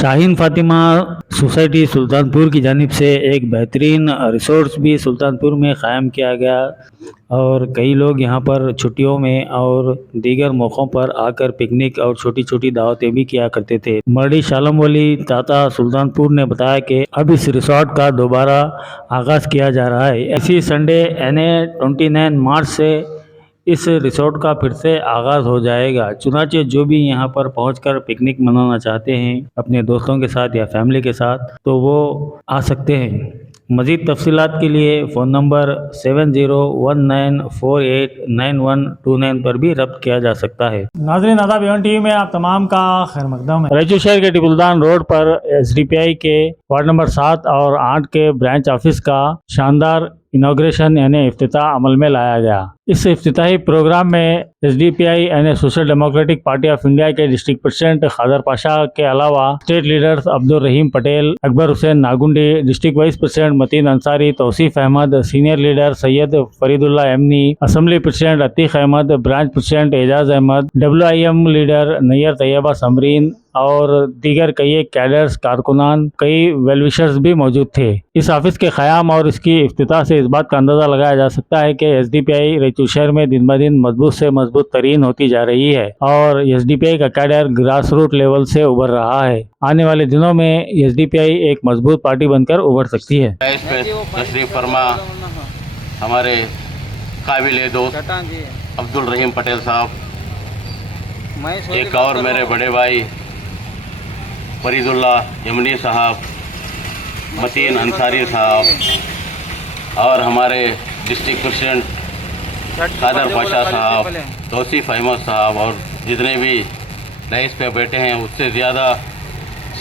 Shaheen Fatima society Sultanpur की जानिब से एक बेहतरीन रिसोर्ट भी सुल्तानपुर में क़ायम किया गया और कई लोग यहाँ पर छुट्टियों में और दीगर मौक़ों पर आकर पिकनिक और छोटी छोटी दावतें भी किया करते थे। मरडी शालम वली ताता सुल्तानपुर ने बताया कि अब इस रिसोर्ट का दोबारा आगाज़ किया जा रहा है। इसी संडे यानी 29 मार्च से इस रिसोर्ट का फिर से आगाज़ हो जाएगा। चुनाचे जो भी यहाँ पर पहुँचकर पिकनिक मनाना चाहते हैं अपने दोस्तों के साथ या फैमिली के साथ, तो वो आ सकते हैं। मज़ीद तफसीलात के लिए फ़ोन नंबर 7019489129 पर भी रब्त किया जा सकता है। नाज़रीन, आदाब, एवन टीवी में आप तमाम का खैर मकदम है। रैचू शहर के टिपुलदान रोड पर SDPI के वार्ड नंबर 7 और 8 के ब्रांच ऑफिस का शानदार इनॉग्रेशन यानी इफ्तिताह अमल में लाया गया। इस इफ्तिताही प्रोग्राम में SDPI यानी social democratic party of India के डिस्ट्रिक्ट प्रेसिडेंट खादर पाशा के अलावा state leaders Abdul Rahim Patel, Akbar Hussain Nagundi, district vice president Mateen Ansari, Tauseef Ahmed, senior leader Syed Fareedullah Emani, assembly president Ateeq Ahmed, branch president Ejaz Ahmed, WIM leader Naiyar Taiba Samreen और दीगर कई कैडर्स, कारकुनान, कई वेलविशर्स भी मौजूद थे। इस ऑफिस के क़याम और इसकी इफ्तिताह से इस बात का अंदाज़ा लगाया जा सकता है कि SDPI रैचू शहर में दिन ब दिन मजबूत से मजबूत तरीन होती जा रही है और SDPI का कैडर ग्रास रूट लेवल से उभर रहा है। आने वाले दिनों में SDPI एक मजबूत पार्टी बनकर उभर सकती है। तशरीफ फरमा हमारे काबिल दोस्त अब्दुल रहीम पटेल साहब, एक और मेरे बड़े भाई फरीदुल्लाह यमनी साहब, मतीन अंसारी साहब और हमारे डिस्ट्रिक्ट प्रेसिडेंट खादर पाशा साहब, तौसीफ अहमद साहब और जितने भी रईस पे बैठे हैं, उससे ज़्यादा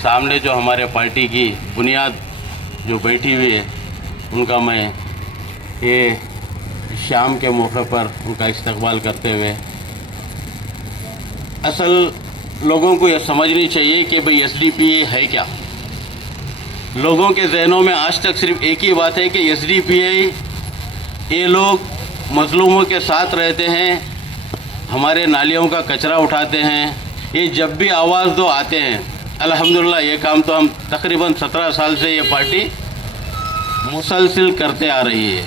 सामने जो हमारे पार्टी की बुनियाद जो बैठी हुई है, उनका मैं ये शाम के मौके पर उनका इस्तकबाल करते हुए, असल लोगों को यह समझनी चाहिए कि भाई SDPI है क्या। लोगों के जहनों में आज तक सिर्फ एक ही बात है कि SDPI ये लोग मजलूमों के साथ रहते हैं, हमारे नालियों का कचरा उठाते हैं, ये जब भी आवाज़ दो आते हैं। अल्हम्दुलिल्लाह ये काम तो हम तकरीबन 17 साल से ये पार्टी मुसलसिल करते आ रही है।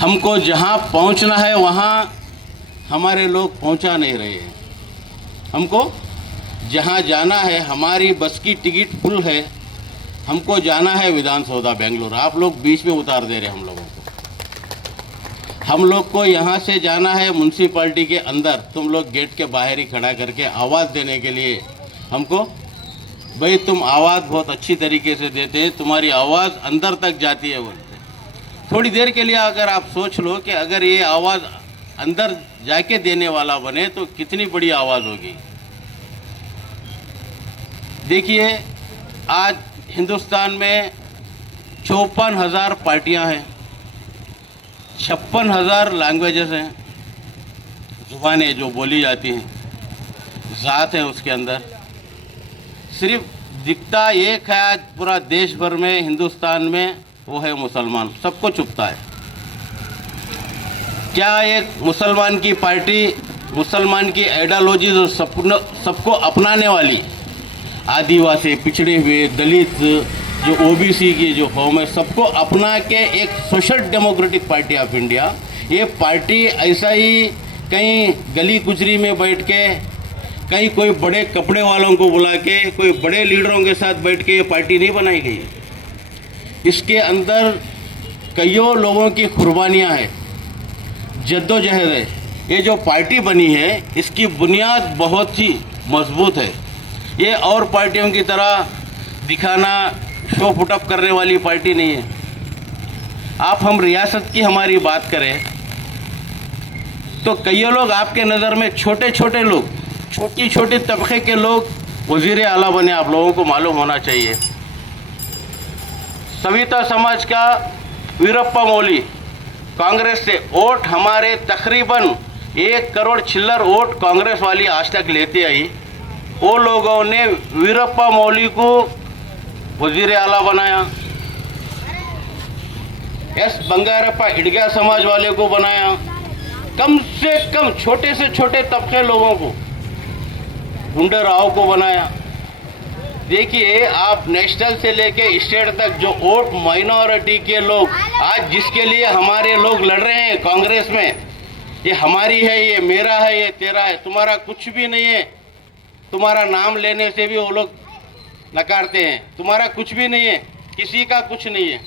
हमको जहाँ पहुँचना है वहाँ हमारे लोग पहुँचा नहीं रहे हैं। हमको जहाँ जाना है, हमारी बस की टिकट फुल है, हमको जाना है विधानसौदा बेंगलुरु, आप लोग बीच में उतार दे रहे हम लोगों को। हम लोग को यहाँ से जाना है म्यूनसिपाल्टी के अंदर, तुम लोग गेट के बाहर ही खड़ा करके आवाज़ देने के लिए हमको, भाई तुम आवाज़ बहुत अच्छी तरीके से देते हैं, तुम्हारी आवाज़ अंदर तक जाती है बोलते। थोड़ी देर के लिए अगर आप सोच लो कि अगर ये आवाज़ अंदर जाके देने वाला बने तो कितनी बड़ी आवाज़ होगी। देखिए, आज हिंदुस्तान में 54,000 पार्टियां हैं, 56,000 लैंग्वेजेस हैं, ज़ुबानें जो बोली जाती हैं, ज़ात हैं उसके अंदर। सिर्फ दिखता एक है आज पूरा देश भर में, हिंदुस्तान में, वो है मुसलमान। सबको चुपता है। क्या एक मुसलमान की पार्टी, मुसलमान की आइडियोलॉजी जो सबको अपनाने वाली, आदिवासी, पिछड़े हुए, दलित, जो OBC की जो कौम है, सबको अपना के एक social democratic party of India, ये पार्टी ऐसा ही कहीं गली कुचरी में बैठ के, कहीं कोई बड़े कपड़े वालों को बुला के, कोई बड़े लीडरों के साथ बैठ के ये पार्टी नहीं बनाई गई। इसके अंदर कईयों लोगों की कुर्बानियाँ हैं, जद्दोजहद है। ये जो पार्टी बनी है, इसकी बुनियाद बहुत ही मजबूत है। ये और पार्टियों की तरह दिखाना, शो पुटअप करने वाली पार्टी नहीं है। आप हम रियासत की हमारी बात करें तो कई लोग आपके नज़र में छोटे छोटे लोग, छोटी छोटी तबके के लोग वज़ीर आला बने, आप लोगों को मालूम होना चाहिए। सविता समाज का वीरप्पा मोली कांग्रेस से वोट, हमारे तकरीबन 1 करोड़ चिल्लर वोट कांग्रेस वाली आज तक लेती आई। वो लोगों ने वीरप्पा मोली को वज़ीर आला बनाया, S बंगारप्पा इडगा समाज वाले को बनाया, कम से कम छोटे से छोटे तबके लोगों को, गुंडे राव को बनाया। देखिए, आप नेशनल से लेके स्टेट तक जो वोट माइनॉरिटी के लोग आज जिसके लिए हमारे लोग लड़ रहे हैं कांग्रेस में, ये हमारी है, ये मेरा है, ये तेरा है, तुम्हारा कुछ भी नहीं है। तुम्हारा नाम लेने से भी वो लोग नकारते हैं। तुम्हारा कुछ भी नहीं है, किसी का कुछ नहीं है,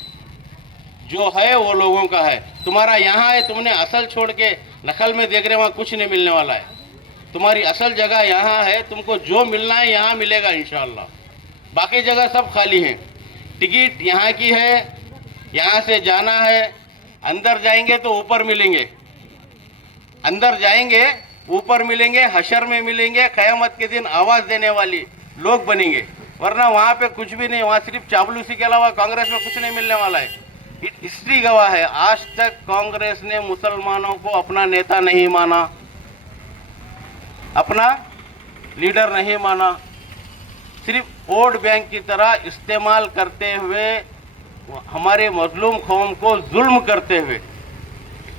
जो है वो लोगों का है। तुम्हारा यहाँ है, तुमने असल छोड़ के नकल में देख रहे, वहाँ कुछ नहीं मिलने वाला है। तुम्हारी असल जगह यहाँ है, तुमको जो मिलना है यहाँ मिलेगा इंशाअल्लाह। बाकी जगह सब खाली है। टिकट यहाँ की है, यहाँ से जाना है। अंदर जाएंगे तो ऊपर मिलेंगे, अंदर जाएंगे ऊपर मिलेंगे, हशर में मिलेंगे, क़यामत के दिन आवाज़ देने वाली लोग बनेंगे। वरना वहाँ पे कुछ भी नहीं, वहाँ सिर्फ चापलूसी के अलावा कांग्रेस में कुछ नहीं मिलने वाला है। हिस्ट्री गवाह है, आज तक कांग्रेस ने मुसलमानों को अपना नेता नहीं माना, अपना लीडर नहीं माना, सिर्फ वोट बैंक की तरह इस्तेमाल करते हुए हमारे मजलूम कौम को जुल्म करते हुए।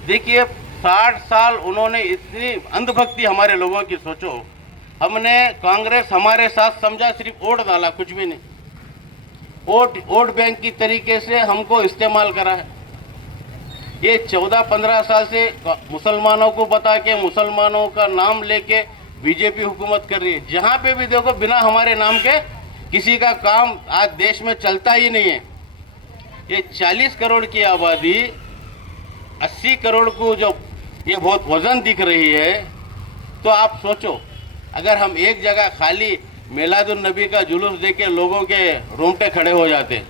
देखिए 60 साल उन्होंने इतनी अंधभक्ति हमारे लोगों की, सोचो। हमने कांग्रेस हमारे साथ समझा, सिर्फ वोट डाला, कुछ भी नहीं। वोट बैंक की तरीके से हमको इस्तेमाल करा है। ये 14-15 साल से मुसलमानों को बता के, मुसलमानों का नाम लेके बीजेपी हुकूमत कर रही है। जहाँ पे भी देखो बिना हमारे नाम के किसी का काम आज देश में चलता ही नहीं है। ये 40 करोड़ की आबादी 80 करोड़ को जो ये बहुत वजन दिख रही है, तो आप सोचो अगर हम एक जगह खाली मिलादुन नबी का जुलूस देके लोगों के रोंगटे खड़े हो जाते,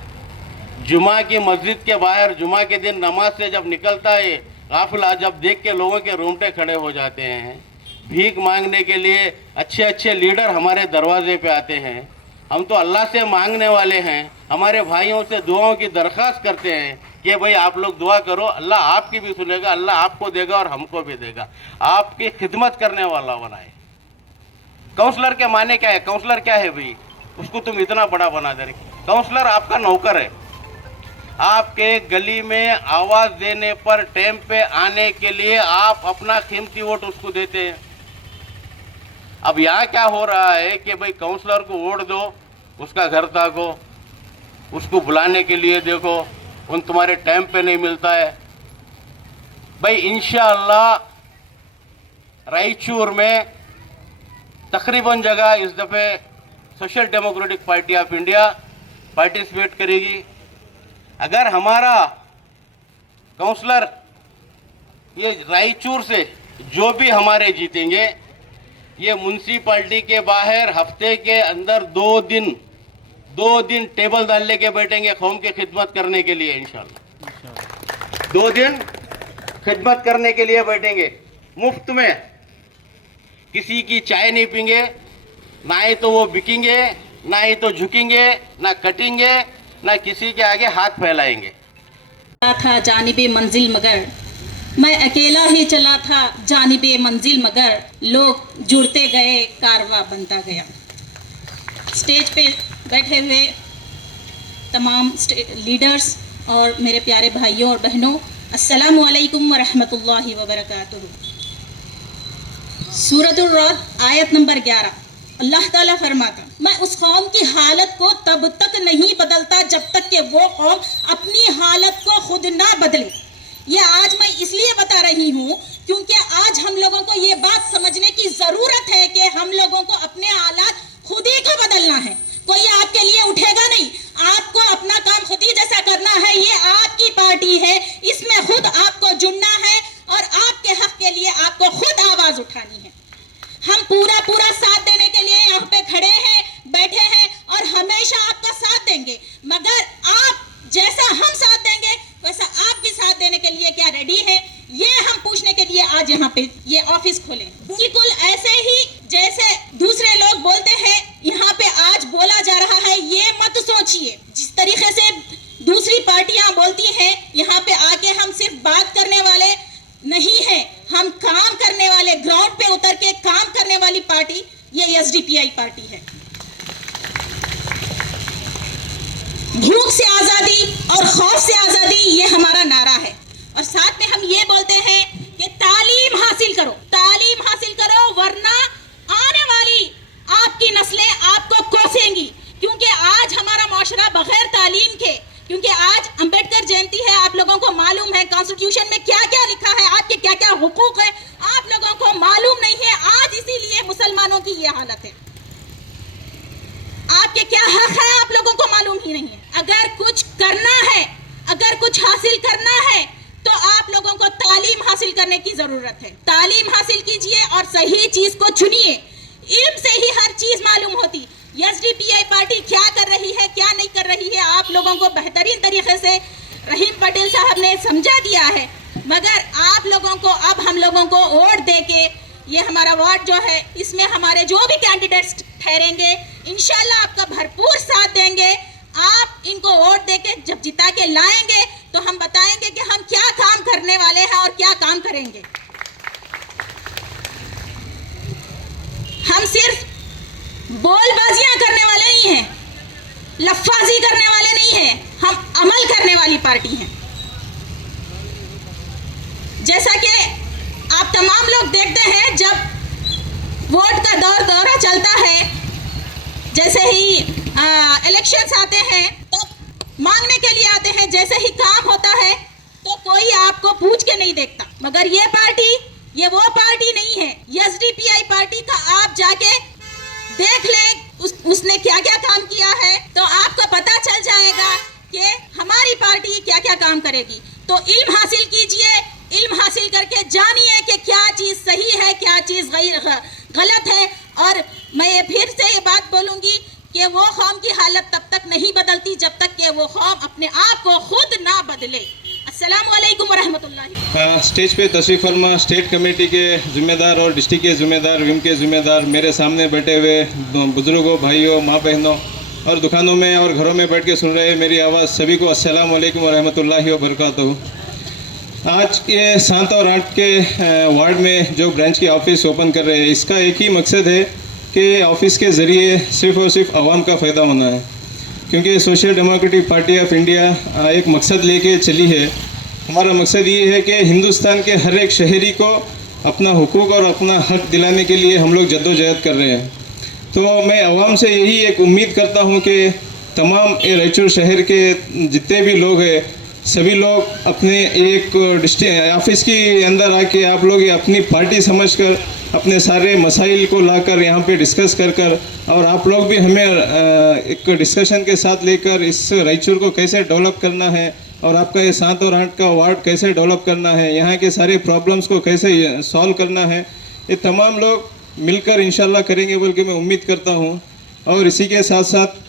जुमा की मस्जिद के बाहर जुमा के दिन नमाज से जब निकलता है काफिला, जब देख के लोगों के रोंगटे खड़े हो जाते हैं। भीख मांगने के लिए अच्छे अच्छे लीडर हमारे दरवाजे पे आते हैं। हम तो अल्लाह से मांगने वाले हैं, हमारे भाइयों से दुआओं की दरख्वास्त करते हैं कि भाई आप लोग दुआ करो, अल्लाह आपकी भी सुनेगा, अल्लाह आपको देगा और हमको भी देगा। आपकी खिदमत करने वाला बनाए। काउंसलर के माने क्या है? काउंसलर क्या है भाई? उसको तुम इतना बड़ा बना दे रहे। काउंसलर आपका नौकर है, आपके गली में आवाज देने पर टाइम पे आने के लिए आप अपना कीमती वोट उसको देते हैं। अब यहाँ क्या हो रहा है कि भाई काउंसलर को वोट दो, उसका घर ताको, उसको बुलाने के लिए देखो उन तुम्हारे टाइम पे नहीं मिलता है। भाई इंशाअल्लाह रायचूर में तकरीबन जगह इस दफ़े social democratic party of India participate करेगी। अगर हमारा काउंसलर ये रायचूर से जो भी हमारे जीतेंगे, ये म्यूनसिपाल्टी के बाहर हफ्ते के अंदर 2 दिन टेबल डाल लेके बैठेंगे कौम की खिदमत करने के लिए इंशाल्लाह। 2 दिन खिदमत करने के लिए बैठेंगे मुफ्त में। किसी की चाय नहीं पीएंगे, ना ही तो वो बिकेंगे, ना ही तो झुकेंगे, ना कटेंगे, ना किसी के आगे हाथ फैलाएंगे। था जानिबे मंजिल मगर मैं अकेला ही चला था जानिबे मंजिल मगर लोग जुड़ते गए कारवा बनता गया। स्टेज पे बैठे हुए तमाम लीडर्स और मेरे प्यारे भाइयों और बहनों, अस्सलामु अलैकुम व रहमतुल्लाहि व बरकातुहू। सूरतुर रद आयत नंबर 11, अल्लाह ताला फरमाता, मैं उस कौम की हालत को तब तक नहीं बदलता जब तक कि वो कौम अपनी हालत को खुद ना बदले। ये आज मैं इसलिए बता रही हूँ क्योंकि आज हम लोगों को ये बात समझने की जरूरत है कि हम लोगों को अपने हालात खुद ही को बदलना है। कोई आपके लिए उठेगा नहीं, आपको अपना काम खुद ही जैसा करना है। ये आपकी पार्टी है, इसमें खुद आपको जुड़ना है और आपके हक के लिए आपको खुद आवाज उठानी है। हम पूरा साथ देने के लिए यहाँ पे खड़े हैं, बैठे हैं और हमेशा आपका साथ देंगे, मगर आप जैसा हम साथ देंगे वैसा आप भी साथ देने के लिए क्या रेडी है, ये हम पूछने के लिए आज यहाँ पे ये ऑफिस खोले। बिल्कुल ऐसे ही जैसे दूसरे लोग बोलते हैं यहाँ पे आज बोला जा रहा है, ये मत सोचिए जिस तरीके से दूसरी पार्टियां बोलती हैं यहाँ पे आके हम सिर्फ बात करने वाले नहीं है, हम काम करने वाले, ग्राउंड पे उतर के काम करने वाली पार्टी ये एसडीपीआई पार्टी है। भूख से आजादी और खौफ से आजादी ये हमारा नारा है। और साथ में हम ये बोलते हैं कि तालीम हासिल करो वरना आने वाली आपकी नस्लें आपको कोसेंगी, क्योंकि होगा बगैर तालीम के, क्योंकि आज अंबेडकर जयंती है, आप लोगों को मालूम है कॉन्स्टिट्यूशन में क्या क्या लिखा है, आपके क्या क्या हुकूक है, आप लोगों को मालूम नहीं है। आज इसीलिए मुसलमानों की ये हालत है। आपके क्या हक है आप लोगों को मालूम ही नहीं है। अगर कुछ करना है, अगर कुछ हासिल करना है, तो आप लोगों को तालीम हासिल करने की जरूरत है। तालीम हासिल कीजिए और सही चीज को चुनिए। इल्म से ही हर चीज मालूम होती। एसडीपीआई पार्टी क्या कर रही है, क्या नहीं कर रही है, आप लोगों को बेहतरीन तरीके से रहीम पटेल साहब ने समझा दिया है। मगर आप लोगों को अब हम लोगों को वोट दे के, ये हमारा वार्ड जो है, इसमें हमारे जो भी कैंडिडेट्स ठहरेंगे इंशाल्लाह आपका भरपूर साथ देंगे। आप इनको वोट देके जब जिता के लाएंगे तो हम बताएंगे कि हम क्या काम करने वाले हैं और क्या काम करेंगे। हम सिर्फ बोलबाजियां करने वाले नहीं हैं, लफ्फाजी करने वाले नहीं हैं, हम अमल करने वाली पार्टी हैं। जैसा कि आप तमाम लोग देखते हैं, जब वोट का दौरा चलता है, जैसे ही इलेक्शंस आते हैं तो मांगने के लिए आते हैं, जैसे ही काम होता है तो कोई आपको पूछ के नहीं देखता। मगर ये पार्टी, ये वो पार्टी नहीं है। एसडीपीआई पार्टी का आप जाके देख लें उसने क्या क्या काम किया है, तो आपको पता चल जाएगा कि हमारी पार्टी क्या क्या काम करेगी। तो इल्म हासिल कीजिए, इल्म हासिल करके जानिए कि क्या चीज़ सही है, क्या चीज़ गलत है। और मैं ये फिर से ये बात बोलूँगी कि वो कौम की हालत तब तक नहीं बदलती जब तक कि वो कौम अपने आप को खुद ना बदले। अस्सलाम वालेकुम वरहमतुल्लाह। स्टेज पे तशरीफ़ फरमा स्टेट कमेटी के ज़िम्मेदार और डिस्ट्रिक्ट के ज़िम्मेदार, विम के ज़िम्मेदार, मेरे सामने बैठे हुए बुज़ुर्गों, भाइयों, माँ बहनों और दुकानों में और घरों में बैठ के सुन रहे मेरी आवाज़, सभी को अस्सलाम वालेकुम वरहमतुल्लाहि वबरकातुहू। आज ये 7 और 8 के वार्ड में जो ब्रांच की ऑफिस ओपन कर रहे हैं, इसका एक ही मकसद है कि ऑफिस के ज़रिए सिर्फ़ और सिर्फ आवाम का फ़ायदा होना है। क्योंकि social democratic party of India एक मकसद लेके चली है। हमारा मकसद ये है कि हिंदुस्तान के हर एक शहरी को अपना हुकूक और अपना हक दिलाने के लिए हम लोग जद्दोजहद कर रहे हैं। तो मैं आवाम से यही एक उम्मीद करता हूँ कि तमाम रायचूर शहर के जितने भी लोग हैं, सभी लोग अपने एक ऑफिस के अंदर आके आप लोग ये अपनी पार्टी समझकर अपने सारे मसाइल को लाकर यहाँ पे डिस्कस कर और आप लोग भी हमें एक डिस्कशन के साथ लेकर इस रायचूर को कैसे डेवलप करना है और आपका ये 7 और 8 का वार्ड कैसे डेवलप करना है, यहाँ के सारे प्रॉब्लम्स को कैसे सॉल्व करना है, ये तमाम लोग मिलकर इंशाल्लाह करेंगे बोल के मैं उम्मीद करता हूँ। और इसी के साथ साथ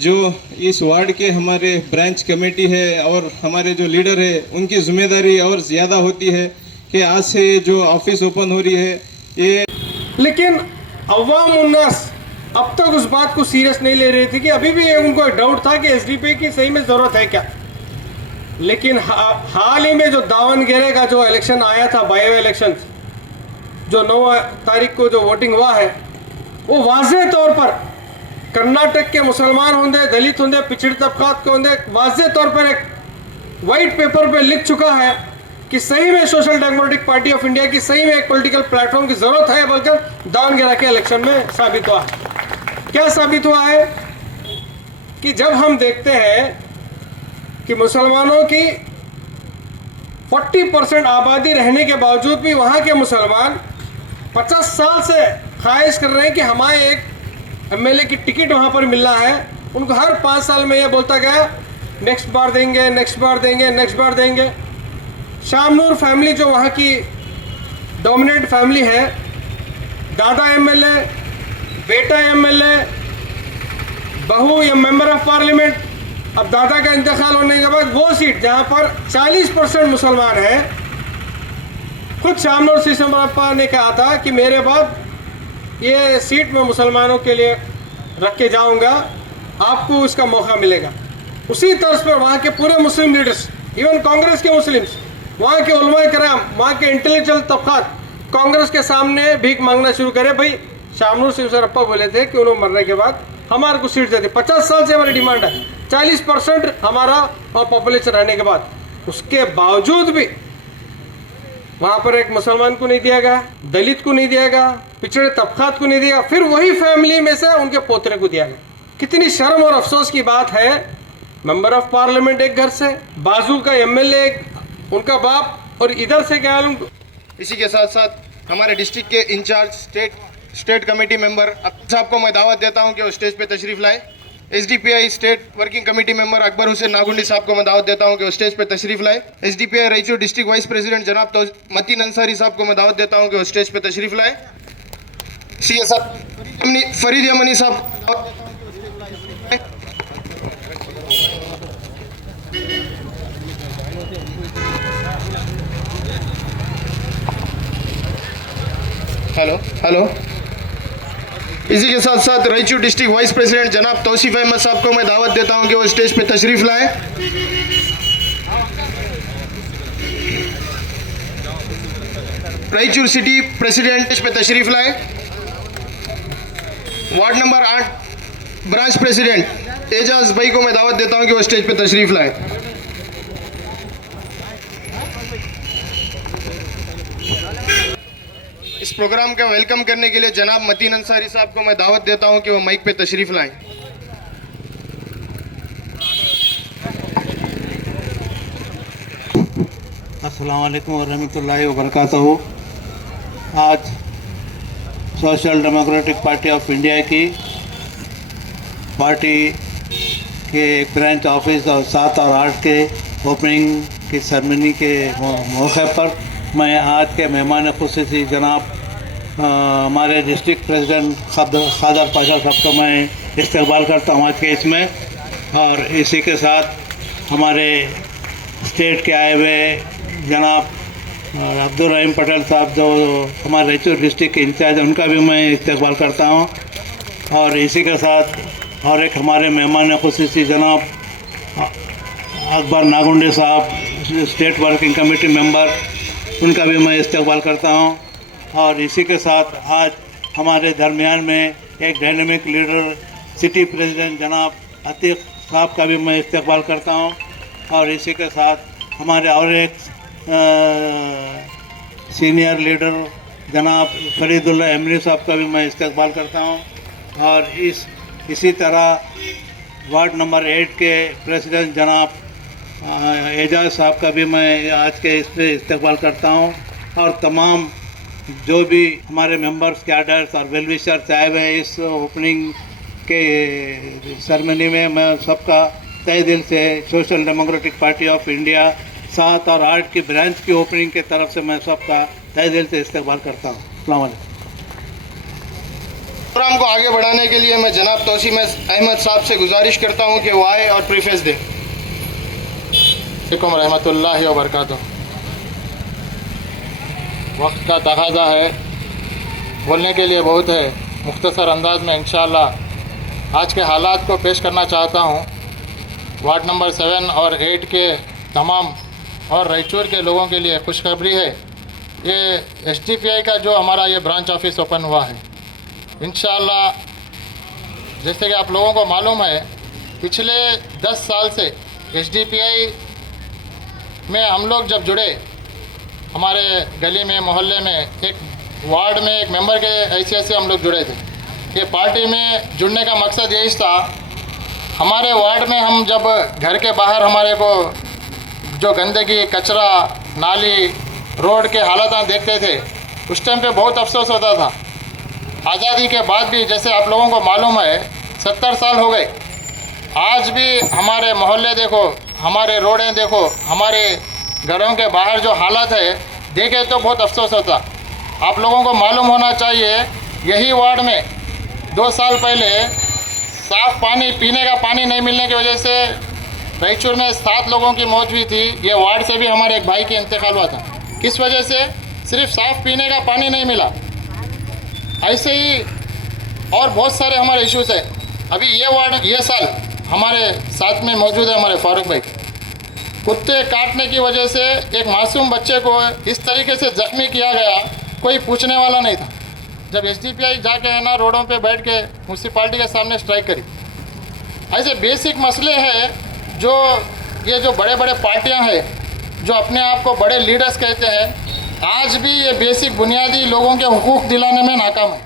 जो इस वार्ड के हमारे ब्रांच कमेटी है और हमारे जो लीडर है, उनकी जिम्मेदारी और ज़्यादा होती है कि आज से जो ऑफिस ओपन हो रही है ये, लेकिन अवाम उन्नास अब तक उस बात को सीरियस नहीं ले रही थी कि अभी भी उनको एक डाउट था कि एसडीपी की सही में ज़रूरत है क्या। लेकिन हाल ही में जो दावनगेरे का जो इलेक्शन आया था, बायो इलेक्शन, जो 9 तारीख को जो वोटिंग हुआ है, वो वाज़ेह तौर पर कर्नाटक के मुसलमान होंगे, दलित होंगे, पिछड़े तबकात के होंगे, वाज़ेह तौर पर एक वाइट पेपर पे लिख चुका है कि सही में social democratic party of India की सही में एक पॉलिटिकल प्लेटफॉर्म की ज़रूरत है, बल्कि दावनगेरा के इलेक्शन में साबित हुआ है। क्या साबित हुआ है कि जब हम देखते हैं कि मुसलमानों की 40% आबादी रहने के बावजूद भी वहाँ के मुसलमान 50 साल से ख्वाहिश कर रहे हैं कि हमारे एक एमएलए की टिकट वहाँ पर मिलना है। उनको हर 5 साल में ये बोलता गया नेक्स्ट बार देंगे, नेक्स्ट बार देंगे, नेक्स्ट बार देंगे। शामनूर फैमिली जो वहाँ की डोमिनेंट फैमिली है, दादा एमएलए, बेटा एमएलए, बहू या मेंबर ऑफ पार्लियामेंट, अब दादा का इंतकाल होने के बाद वो सीट जहाँ पर 40% मुसलमान है, खुद शामनूर सिसम्पा ने कहा था कि मेरे बाद ये सीट में मुसलमानों के लिए रख के जाऊंगा, आपको उसका मौका मिलेगा। उसी तर्ज पर वहाँ के पूरे मुस्लिम लीडर्स, इवन कांग्रेस के मुस्लिम्स, वहाँ के उलमा कराम, वहाँ के इंटेलेक्चुअल तबकात कांग्रेस के सामने भीख मांगना शुरू करे। भाई शामनूर सिसम्पा बोले थे कि उन्होंने मरने के बाद हमारे को सीट देते, 50 साल से हमारी डिमांड है, 40% हमारा और पॉपुलेशन रहने के बाद, उसके बावजूद भी वहाँ पर एक मुसलमान को नहीं दिया गया, दलित को नहीं दिया गया, पिछड़े तबकात को नहीं दिया, फिर वही फैमिली में से उनके पोतरे को दिया गया। कितनी शर्म और अफसोस की बात है मेंबर ऑफ पार्लियामेंट एक घर से, बाजू का एमएलए उनका बाप, और इधर से क्या है। इसी के साथ साथ हमारे डिस्ट्रिक्ट के इंचार्ज स्टेट कमेटी मेंबर साहब को मैं दावत देता हूं कि वो स्टेज पे तशरीफ लाए। SDPI state working committee member Akbar Hussain Nagundi साहब को मैं दावत देता हूं कि वो स्टेज पे तशरीफ लाए। SDPI Raichur district vice president जनाब मतीन अंसारी साहब को मैं दावत देता हूं कि वो स्टेज पे तशरीफ लाए। इसी के साथ फरीद यमनी साहब, हेलो। इसी के साथ साथ रायचूर डिस्ट्रिक्ट वाइस प्रेसिडेंट जनाब तौसीफ अहमद साहब को मैं दावत देता हूं कि वो स्टेज पे तशरीफ लाएं। रायचूर सिटी प्रेसिडेंट पे तशरीफ लाएं। Ward number 8 branch president Ejaz भाई को मैं दावत देता हूं कि वो स्टेज पे तशरीफ लाएं। इस प्रोग्राम का वेलकम करने के लिए जनाब मतीन अंसारी साहब को मैं दावत देता हूं कि वो माइक पे तशरीफ लाएं। अस्सलाम वालेकुम व रहमतुल्लाहि व बरकातहू। आज social democratic party of India की पार्टी के एक ब्रांच ऑफिस और 7 और 8 के ओपनिंग की सेरेमनी के मौके पर मैं आज के मेहमान खुसूसी जनाब हमारे डिस्ट्रिक्ट प्रेसिडेंट खादर पाशा साहब को मैं इस्तकबाल करता हूँ आज के इसमें। और इसी के साथ हमारे स्टेट के आए हुए जनाब अब्दुल रहीम पटेल साहब जो हमारे रायचूर डिस्ट्रिक्ट के इंचार्ज हैं, उनका भी मैं इस्तकबाल करता हूँ। और इसी के साथ और एक हमारे मेहमान खुसूसी जनाब अकबर नागुंडी साहब स्टेट वर्किंग कमेटी मेंबर, उनका भी मैं इस्तकबाल करता हूँ। और इसी के साथ आज हमारे दरमियान में एक डायनेमिक लीडर सिटी प्रेसिडेंट जनाब अतीक साहब का भी मैं इस्तकबाल करता हूँ। और इसी के साथ हमारे और एक सीनियर लीडर जनाब फरीदुल्लाह एमरी साहब का भी मैं इस्तकबाल करता हूँ। और इसी तरह वार्ड नंबर 8 के प्रेसिडेंट जनाब एजाज साहब का भी मैं आज के इस पर इस्तकबाल करता हूँ। और तमाम जो भी हमारे मेंबर्स, कैडर्स और वेल विशर्स आए हुए हैं इस ओपनिंग के सेरेमनी में, मैं सबका तहे दिल से social democratic party of India 7 और 8 की ब्रांच की ओपनिंग के तरफ से मैं सबका तहे दिल से इस्तकबाल करता हूँ। अस्सलाम वालेकुम। प्रोग्राम को आगे बढ़ाने के लिए मैं जनाब तौसीफ अहमद साहब से गुजारिश करता हूं कि वो आए और प्रीफेस दें। वालेकुम रहमतुल्लाहि व बरकातहू। वक्त का तकाज़ा है, बोलने के लिए बहुत है, मुख्तसर अंदाज में इंशाअल्लाह आज के हालात को पेश करना चाहता हूं। वार्ड नंबर 7 और 8 के तमाम और रायचूर के लोगों के लिए खुशखबरी है, ये एसडीपीआई का जो हमारा ये ब्रांच ऑफिस ओपन हुआ है इंशाअल्लाह। जैसे कि आप लोगों को मालूम है, पिछले 10 साल से एसडीपीआई में हम लोग जब जुड़े, हमारे गली में मोहल्ले में एक वार्ड में एक मेंबर के हैसियत से हम लोग जुड़े थे। ये पार्टी में जुड़ने का मकसद यही था, हमारे वार्ड में हम जब घर के बाहर हमारे को जो गंदगी, कचरा, नाली, रोड के हालात देखते थे, उस टाइम पे बहुत अफसोस होता था। आज़ादी के बाद भी जैसे आप लोगों को मालूम है 70 साल हो गए, आज भी हमारे मोहल्ले देखो, हमारे रोडें देखो, हमारे घरों के बाहर जो हालत है देखे तो बहुत अफसोस होता। आप लोगों को मालूम होना चाहिए, यही वार्ड में 2 साल पहले साफ़ पानी, पीने का पानी नहीं मिलने की वजह से रायचूर में 7 लोगों की मौत हुई थी। ये वार्ड से भी हमारे एक भाई की इंतकाल हुआ था। किस वजह से? सिर्फ साफ़ पीने का पानी नहीं मिला। ऐसे ही और बहुत सारे हमारे इश्यूज़ है। अभी ये वार्ड ये साल हमारे साथ में मौजूद है हमारे फारूक भाई, कुत्ते काटने की वजह से एक मासूम बच्चे को इस तरीके से ज़ख्मी किया गया, कोई पूछने वाला नहीं था। जब एसडीपीआई जाके है ना रोडों पे बैठ के म्यूनसिपाल्टी के सामने स्ट्राइक करी। ऐसे बेसिक मसले हैं जो ये जो बड़े बड़े पार्टियां हैं जो अपने आप को बड़े लीडर्स कहते हैं, आज भी ये बेसिक बुनियादी लोगों के हुकूक दिलाने में नाकाम है।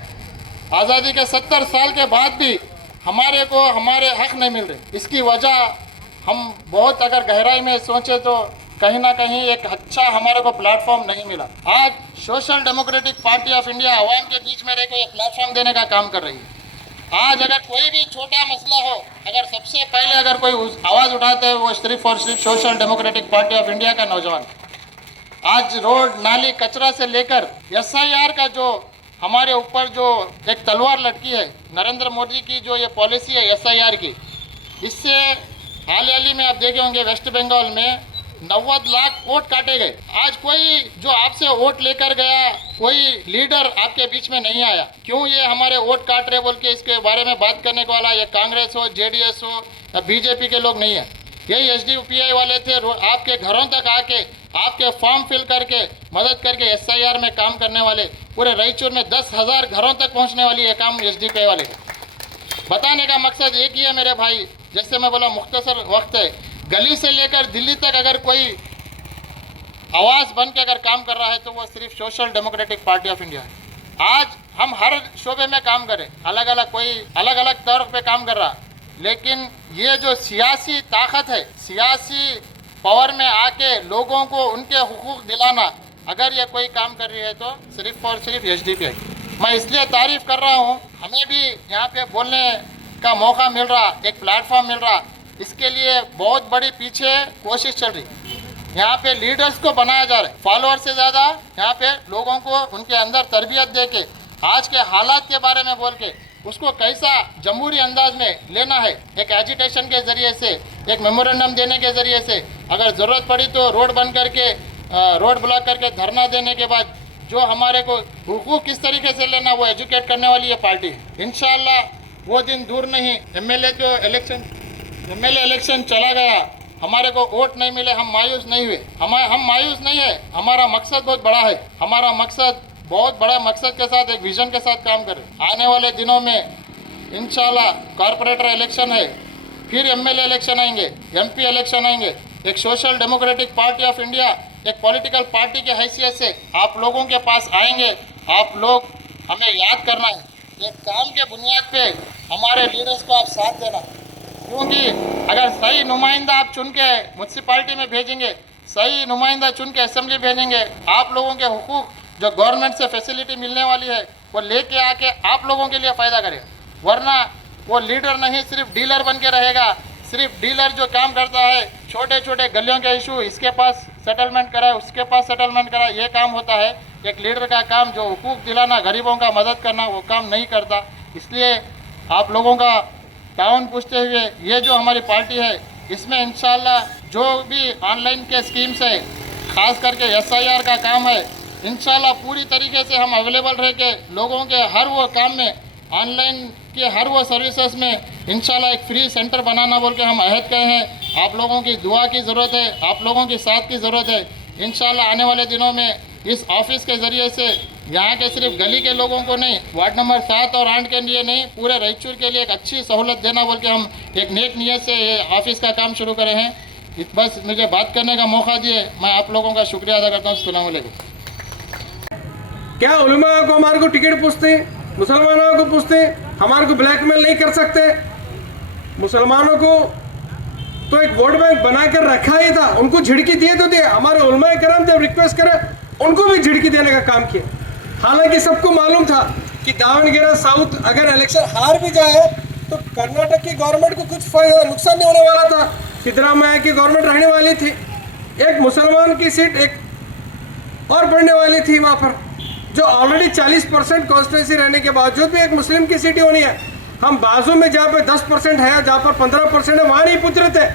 आज़ादी के 70 साल के बाद भी हमारे को हमारे हक नहीं मिल रहे। इसकी वजह हम बहुत अगर गहराई में सोचें तो कहीं ना कहीं एक अच्छा हमारे को प्लेटफॉर्म नहीं मिला। आज social democratic party of India आवाम के बीच में रह के एक प्लेटफॉर्म देने का काम कर रही है। आज अगर कोई भी छोटा मसला हो, अगर सबसे पहले अगर कोई आवाज़ उठाते हैं वो सिर्फ और सिर्फ social democratic party of India का नौजवान। आज रोड नाली कचरा से लेकर SIR का जो हमारे ऊपर जो एक तलवार लटकी है, नरेंद्र मोदी की जो ये पॉलिसी है SIR की, इससे हाल ही में आप देखे होंगे वेस्ट बंगाल में 90 लाख वोट काटे गए। आज कोई जो आपसे वोट लेकर गया, कोई लीडर आपके बीच में नहीं आया। क्यों ये हमारे वोट काट रहे बोल के इसके बारे में बात करने को वाला ये कांग्रेस हो, JDS हो या BJP के लोग नहीं है। यही SDPI वाले थे, आपके घरों तक आके आपके फॉर्म फिल करके मदद करके SIR में काम करने वाले, पूरे रायचूर में 10,000 घरों तक पहुंचने वाली ये काम SDPI वाले। बताने का मकसद एक ही है मेरे भाई, जैसे मैं बोला मुख्तसर वक्त है, गली से लेकर दिल्ली तक अगर कोई आवाज़ बन के अगर काम कर रहा है तो वो सिर्फ social democratic party of India है। आज हम हर शोबे में काम करें, अलग अलग कोई अलग अलग तौर पे काम कर रहा, लेकिन ये जो सियासी ताकत है, सियासी पावर में आके लोगों को उनके हुकूक दिलाना, अगर ये कोई काम कर रही है तो सिर्फ और सिर्फ SDPI। मैं इसलिए तारीफ़ कर रहा हूँ, हमें भी यहाँ पे बोलने का मौका मिल रहा, एक प्लेटफॉर्म मिल रहा, इसके लिए बहुत बड़ी पीछे कोशिश चल रही। यहाँ पे लीडर्स को बनाया जा रहा है, फॉलोअर से ज़्यादा यहाँ पे लोगों को उनके अंदर तरबियत दे के, आज के हालात के बारे में बोल के, उसको कैसा जमहूरी अंदाज में लेना है, एक एजिटेशन के ज़रिए से, एक मेमोरेंडम देने के ज़रिए से, अगर ज़रूरत पड़ी तो रोड बंद करके, रोड ब्लॉक करके धरना देने के बाद जो हमारे को हुकूक किस तरीके से लेना वो एजुकेट करने वाली ये पार्टी है। इंशाल्लाह वो दिन दूर नहीं। MLA इलेक्शन चला गया, हमारे को वोट नहीं मिले, हम मायूस नहीं हुए। हम मायूस नहीं है, हमारा मकसद बहुत बड़ा है। हमारा मकसद बहुत बड़ा मकसद के साथ, एक विजन के साथ काम करें। आने वाले दिनों में इंशाल्लाह कॉरपोरेटर इलेक्शन है, फिर MLA इलेक्शन आएंगे, MP इलेक्शन आएंगे। एक social democratic party of India एक पॉलिटिकल पार्टी के हैसियत से आप लोगों के पास आएंगे। आप लोग हमें याद करना है, एक काम के बुनियाद पे हमारे लीडर्स को आप साथ देना, क्योंकि अगर सही नुमाइंदा आप चुन के म्यूनसिपालिटी में भेजेंगे, सही नुमाइंदा चुन के असेंबली भेजेंगे, आप लोगों के हुकूक जो गवर्नमेंट से फैसिलिटी मिलने वाली है वो लेके आके आप लोगों के लिए फ़ायदा करेगा। वरना वो लीडर नहीं, सिर्फ डीलर बन के रहेगा। सिर्फ डीलर जो काम करता है, छोटे छोटे गलियों के इशू इसके पास सेटलमेंट कराए, उसके पास सेटलमेंट कराए, ये काम होता है। एक लीडर का काम जो हुकूक दिलाना, गरीबों का मदद करना, वो काम नहीं करता। इसलिए आप लोगों का ताउन पूछते हुए ये जो हमारी पार्टी है, इसमें इंशाल्लाह जो भी ऑनलाइन के स्कीम्स है, ख़ास करके SIR का काम है, इंशाल्लाह पूरी तरीके से हम अवेलेबल रह के लोगों के हर वो काम में, ऑनलाइन के हर वो सर्विसेज में इंशाल्लाह एक फ्री सेंटर बनाना बोल के हम अहद कहे हैं। आप लोगों की दुआ की ज़रूरत है, आप लोगों की साथ की ज़रूरत है। इंशाल्लाह आने वाले दिनों में इस ऑफिस के ज़रिए से यहाँ के सिर्फ गली के लोगों को नहीं, वार्ड नंबर 7 और 8 के लिए नहीं, पूरे रायचूर के लिए एक अच्छी सहूलत देना बोल के हम एक नेक नीयत से ये ऑफिस का काम शुरू करे हैं। बस मुझे बात करने का मौका दिए, मैं आप लोगों का शुक्रिया अदा करता हूँ। अस्सलाम वालेकुम। क्या उलमा को हमारे को टिकट पूछते हैं, मुसलमानों को पूछते हैं, हमारे को ब्लैकमेल नहीं कर सकते। मुसलमानों को तो एक वोट बैंक बना कर रखा ही था, उनको झिड़की दिए तो दिए। हमारे उलमा करम जब रिक्वेस्ट करे उनको भी झिड़की देने का काम किया। हालांकि सबको मालूम था कि दावणगेरा साउथ अगर इलेक्शन हार भी जाए तो कर्नाटक की गवर्नमेंट को कुछ नुकसान नहीं होने वाला था। सिद्धरामैया की गवर्नमेंट रहने वाली थी, एक मुसलमान की सीट एक और बढ़ने वाली थी वहाँ पर, जो ऑलरेडी 40% कॉन्स्टिट्यूंसी रहने के बावजूद भी एक मुस्लिम की सीट होनी है। हम बाजू में जहाँ पे 10% है, जहाँ पर 15% है, वहाँ नहीं पूछ रहे थे।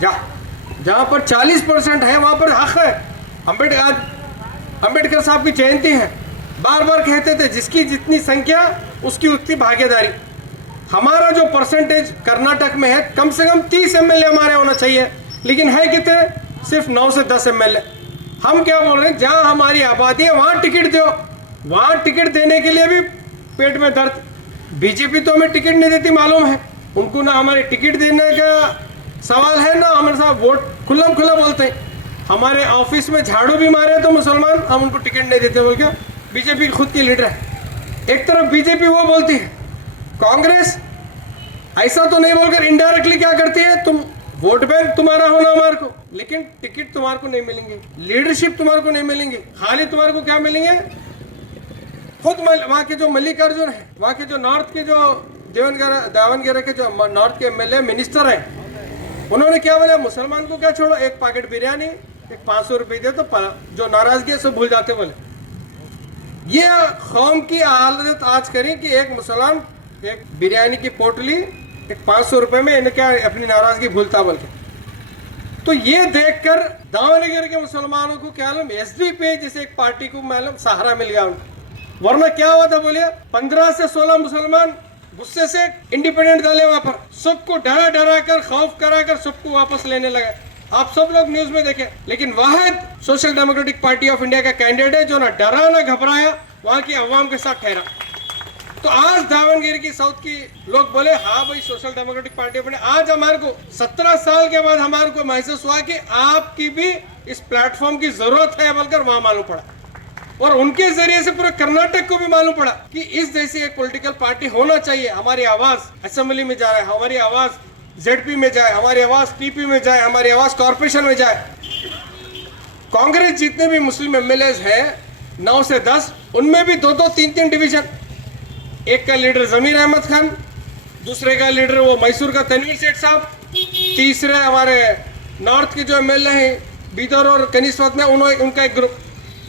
जहाँ पर 40% है वहाँ पर हक है। अम्बेडकर साहब की जयंती है, बार बार कहते थे जिसकी जितनी संख्या उसकी उतनी भागीदारी। हमारा जो परसेंटेज कर्नाटक में है, कम से कम 30 MLA हमारे होना चाहिए, लेकिन है कितने? सिर्फ 9 से 10 MLA। हम क्या बोल रहे हैं, जहाँ हमारी आबादी है वहाँ टिकट दो। वहाँ टिकट देने के लिए भी पेट में दर्द। बीजेपी तो हमें टिकट नहीं देती, मालूम है उनको, ना हमारे टिकट देने का सवाल है, ना हमारे साथ वोट खुला बोलते हैं। हमारे ऑफिस में झाड़ू भी मारे तो मुसलमान, हम उनको टिकट नहीं देते बोल के बीजेपी खुद की लीडर है। एक तरफ बीजेपी वो बोलती है, कांग्रेस ऐसा तो नहीं बोलकर इनडायरेक्टली क्या करती है, तुम वोट बैंक तुम्हारा होना हमारे को, लेकिन टिकट तुम्हारे को नहीं मिलेंगे, लीडरशिप तुम्हारे को नहीं मिलेंगे। खाली तुम्हारे को क्या मिलेंगे, खुद वहाँ के जो मल्लिकार्जुन है, वहाँ के जो नॉर्थ के जो दावनगेरे के जो नॉर्थ के एमएलए मिनिस्टर हैं, उन्होंने क्या बोला, मुसलमान को क्या छोड़ो, एक पैकेट बिरयानी, एक 500 रुपये दे तो जो नाराजगी है सब भूल जाते बोले। ये कौम की हालत आज करें कि एक मुसलमान एक बिरयानी की पोटली एक 500 रुपये में इन्हें क्या अपनी नाराजगी भूलता बोल के। तो ये देखकर दावनगेरे के मुसलमानों को क्या मालूम, एसडीपी जैसे एक पार्टी को मालूम सहारा मिल गया उनको। वरना क्या हुआ था बोलिए, 15 से 16 मुसलमान गुस्से से इंडिपेंडेंट डाले वहां पर, सबको डरा डरा कर खौफ करा कर सबको वापस लेने लगे। आप सब लोग न्यूज में देखे। लेकिन Wahid social democratic party of India का कैंडिडेट है जो ना डरा ना घबराया, वहां की अवाम के साथ ठहरा। तो आज दावनगिरी की साउथ की लोग बोले हाँ भाई social democratic party of India. आज हमारे को 17 साल के बाद हमारे को महसूस हुआ कि आपकी भी इस प्लेटफॉर्म की जरूरत है बोलकर वहां मालूम पड़ा, और उनके जरिए से पूरे कर्नाटक को भी मालूम पड़ा कि इस जैसी एक पॉलिटिकल पार्टी होना चाहिए। हमारी आवाज असेंबली में जाए, हमारी आवाज जेडपी में जाए, हमारी आवाज टीपी में जाए, हमारी आवाज कॉर्पोरेशन में जाए। कांग्रेस जितने भी मुस्लिम एमएलए हैं 9 से 10, उनमें भी 2-2, 3-3 डिवीजन। एक का लीडर जमीर अहमद खान, दूसरे का लीडर वो मैसूर का तनवीर सेठ साहब, तीसरे हमारे नॉर्थ के जो एमएलए हैं बीदर और कनिष्वत में उनका एक ग्रुप।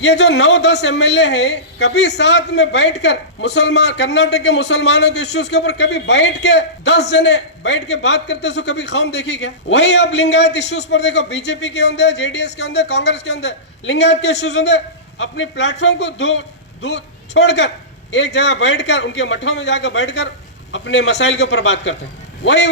ये जो 9-10 एमएलए हैं कभी साथ में बैठकर मुसलमान कर्नाटक के मुसलमानों के इश्यूज के ऊपर कभी बैठ के 10 जने बैठ के बात करते सो कभी कौम देखी क्या? वही आप लिंगायत इश्यूज पर देखो, बीजेपी के होंगे, जेडीएस के होंगे, कांग्रेस के होंगे, लिंगायत के इश्यूज होंगे, अपनी प्लेटफॉर्म को छोड़कर एक जगह बैठकर उनके मठों में जाकर बैठकर अपने मसाइल के ऊपर बात करते हैं। वही